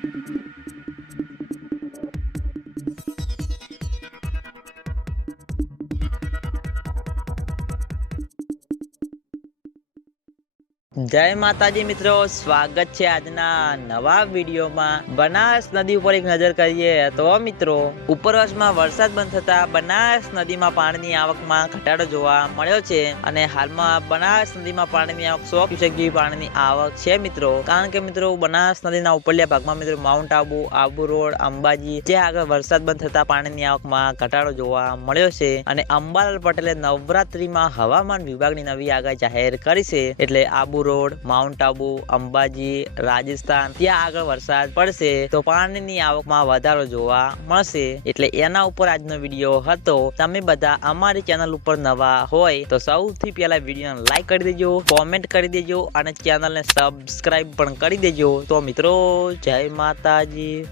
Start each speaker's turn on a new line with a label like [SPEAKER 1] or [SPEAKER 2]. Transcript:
[SPEAKER 1] Thank you. જય માતાજી મિત્રો, સ્વાગત છે આજના નવા વિડીયોમાં. બનાસ નદી ઉપર એક નજર કરીએ તો મિત્રો, ઉપરવાસમાં વરસાદ બંધ થતા બનાસ નદીમાં પાણીની આવકમાં ઘટાડો જોવા મળ્યો છે અને હાલમાં બનાસ નદીમાં પાણીની આવક સો ક્યુસેક જેવી પાણીની આવક છે મિત્રો. કારણ કે મિત્રો બનાસ નદીના ઉપરલા ભાગમાં મિત્રો માઉન્ટ આબુ આબુ રોડ, અંબાજી જે આગળ વરસાદ બંધ થતા પાણીની આવકમાં ઘટાડો જોવા મળ્યો છે અને અંબાલાલ પટેલે નવરાત્રીમાં હવામાન વિભાગની નવી આગાહી જાહેર કરી છે. એટલે આબુ રોડ, માઉન્ટ આબુ, અંબાજી, રાજસ્થાન. ત્યાં આગળ વરસાદ પડશે તો પાણીની આવકમાં વધારો જોવા મળશે. એટલે એના ઉપર આજનો વીડિયો હતો. તમે બધા અમારી ચેનલ ઉપર નવા હોય તો સૌથી પહેલા વિડીયોને લાઈક કરી દેજો, કોમેન્ટ કરી દેજો અને ચેનલને સબસ્ક્રાઇબ પણ કરી દેજો. તો મિત્રો, જય માતાજી.